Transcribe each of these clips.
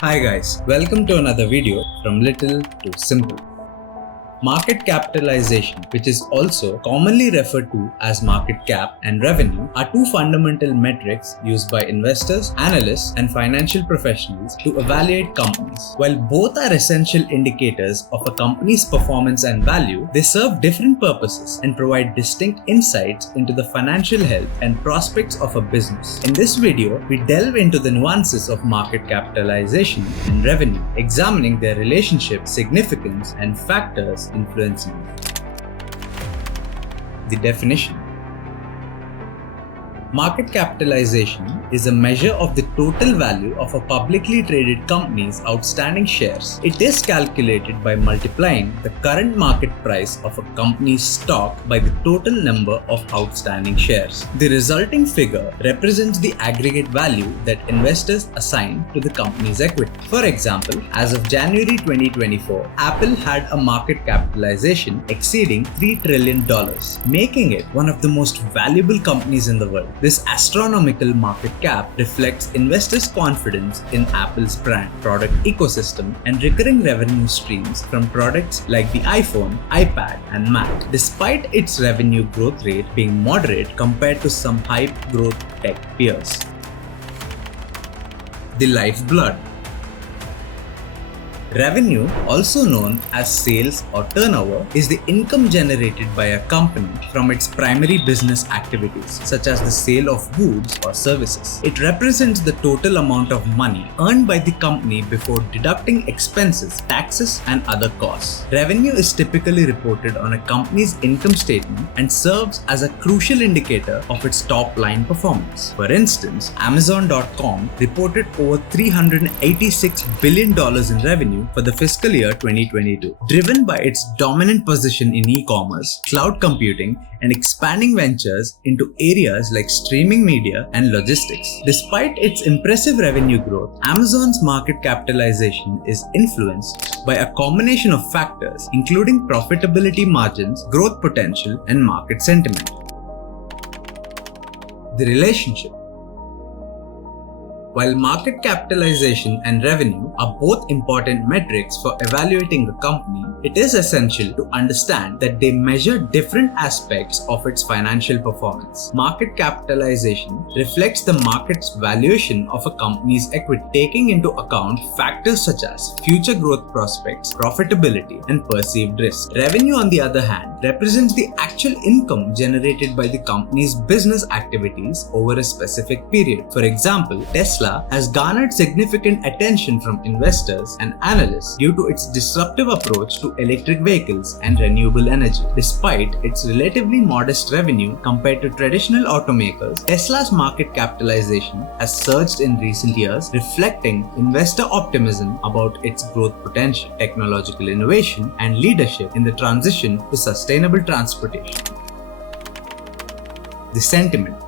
Hi guys, welcome to another video from Little to Simple. Market capitalization, which is also commonly referred to as market cap and revenue, are two fundamental metrics used by investors, analysts, and financial professionals to evaluate companies. While both are essential indicators of a company's performance and value, they serve different purposes and provide distinct insights into the financial health and prospects of a business. In this video, we delve into the nuances of market capitalization and revenue, examining their relationship, significance, and factors influencing it. The definition. Market capitalization is a measure of the total value of a publicly traded company's outstanding shares. It is calculated by multiplying the current market price of a company's stock by the total number of outstanding shares. The resulting figure represents the aggregate value that investors assign to the company's equity. For example, as of January 2024, Apple had a market capitalization exceeding $3 trillion, making it one of the most valuable companies in the world. This astronomical market cap reflects investors' confidence in Apple's brand, product ecosystem, and recurring revenue streams from products like the iPhone, iPad, and Mac, despite its revenue growth rate being moderate compared to some high-growth tech peers. The lifeblood. Revenue, also known as sales or turnover, is the income generated by a company from its primary business activities, such as the sale of goods or services. It represents the total amount of money earned by the company before deducting expenses, taxes, and other costs. Revenue is typically reported on a company's income statement and serves as a crucial indicator of its top-line performance. For instance, Amazon.com reported over $386 billion in revenue for the fiscal year 2022, driven by its dominant position in e-commerce, cloud computing, and expanding ventures into areas like streaming media and logistics. Despite its impressive revenue growth, Amazon's market capitalization is influenced by a combination of factors, including profitability margins, growth potential, and market sentiment. The relationship. While market capitalization and revenue are both important metrics for evaluating a company, it is essential to understand that they measure different aspects of its financial performance. Market capitalization reflects the market's valuation of a company's equity, taking into account factors such as future growth prospects, profitability, and perceived risk. Revenue, on the other hand, represents the actual income generated by the company's business activities over a specific period. For example, Tesla has garnered significant attention from investors and analysts due to its disruptive approach to electric vehicles and renewable energy. Despite its relatively modest revenue compared to traditional automakers, Tesla's market capitalization has surged in recent years, reflecting investor optimism about its growth potential, technological innovation, and leadership in the transition to sustainable transportation. The sentiment.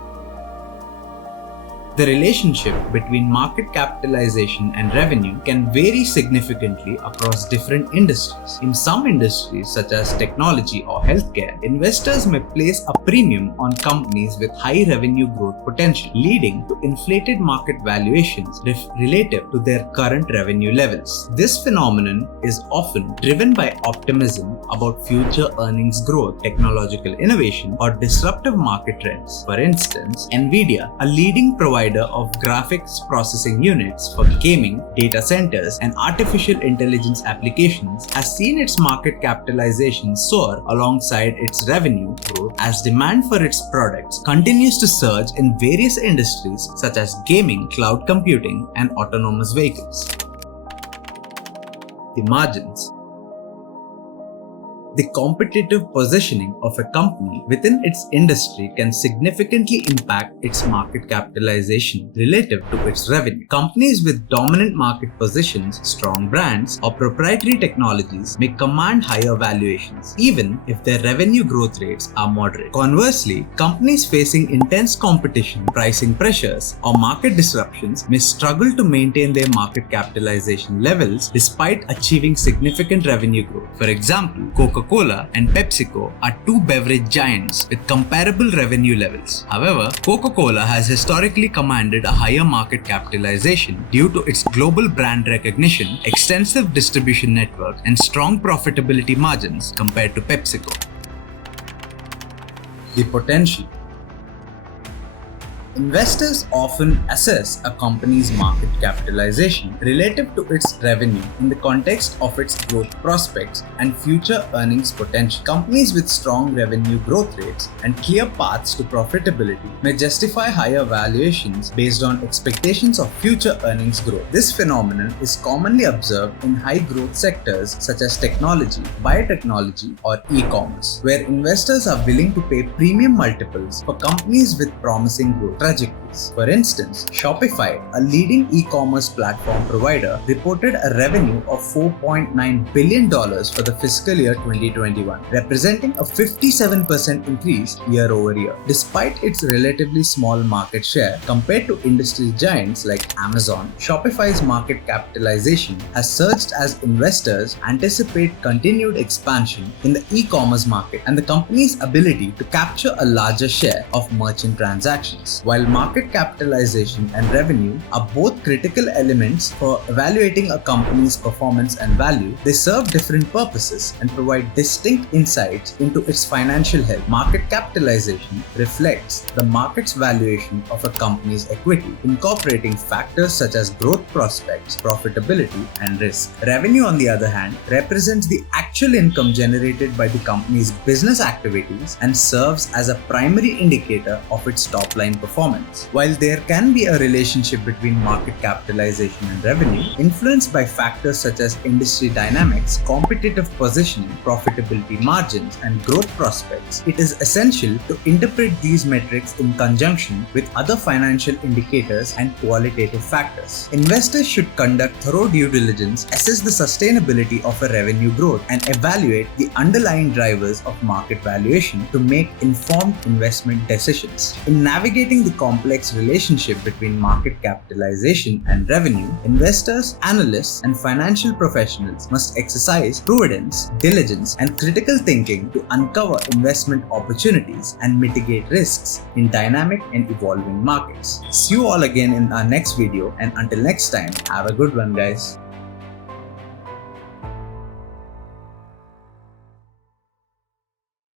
The relationship between market capitalization and revenue can vary significantly across different industries. In some industries, such as technology or healthcare, investors may place a premium on companies with high revenue growth potential, leading to inflated market valuations relative to their current revenue levels. This phenomenon is often driven by optimism about future earnings growth, technological innovation, or disruptive market trends. For instance, Nvidia, a leading provider of graphics processing units for gaming, data centers, and artificial intelligence applications, has seen its market capitalization soar alongside its revenue growth as demand for its products continues to surge in various industries such as gaming, cloud computing, and autonomous vehicles. The margins. The competitive positioning of a company within its industry can significantly impact its market capitalization relative to its revenue. Companies with dominant market positions, strong brands, or proprietary technologies may command higher valuations, even if their revenue growth rates are moderate. Conversely, companies facing intense competition, pricing pressures, or market disruptions may struggle to maintain their market capitalization levels despite achieving significant revenue growth. For example, Coca-Cola Coca-Cola and PepsiCo are two beverage giants with comparable revenue levels. However, Coca-Cola has historically commanded a higher market capitalization due to its global brand recognition, extensive distribution network, and strong profitability margins compared to PepsiCo. The potential. Investors often assess a company's market capitalization relative to its revenue in the context of its growth prospects and future earnings potential. Companies with strong revenue growth rates and clear paths to profitability may justify higher valuations based on expectations of future earnings growth. This phenomenon is commonly observed in high-growth sectors such as technology, biotechnology, or e-commerce, where investors are willing to pay premium multiples for companies with promising growth trajectories. For instance, Shopify, a leading e-commerce platform provider, reported a revenue of $4.9 billion for the fiscal year 2021, representing a 57% increase year over year. Despite its relatively small market share compared to industry giants like Amazon, Shopify's market capitalization has surged as investors anticipate continued expansion in the e-commerce market and the company's ability to capture a larger share of merchant transactions. While market capitalization and revenue are both critical elements for evaluating a company's performance and value, they serve different purposes and provide distinct insights into its financial health. Market capitalization reflects the market's valuation of a company's equity, incorporating factors such as growth prospects, profitability, and risk. Revenue, on the other hand, represents the actual income generated by the company's business activities and serves as a primary indicator of its top-line performance. While there can be a relationship between market capitalization and revenue, influenced by factors such as industry dynamics, competitive positioning, profitability margins, and growth prospects, it is essential to interpret these metrics in conjunction with other financial indicators and qualitative factors. Investors should conduct thorough due diligence, assess the sustainability of a revenue growth, and evaluate the underlying drivers of market valuation to make informed investment decisions. In navigating the complex relationship between market capitalization and revenue, investors, analysts, and financial professionals must exercise prudence, diligence, and critical thinking to uncover investment opportunities and mitigate risks in dynamic and evolving markets. See you all again in our next video, and until next time, have a good one, guys.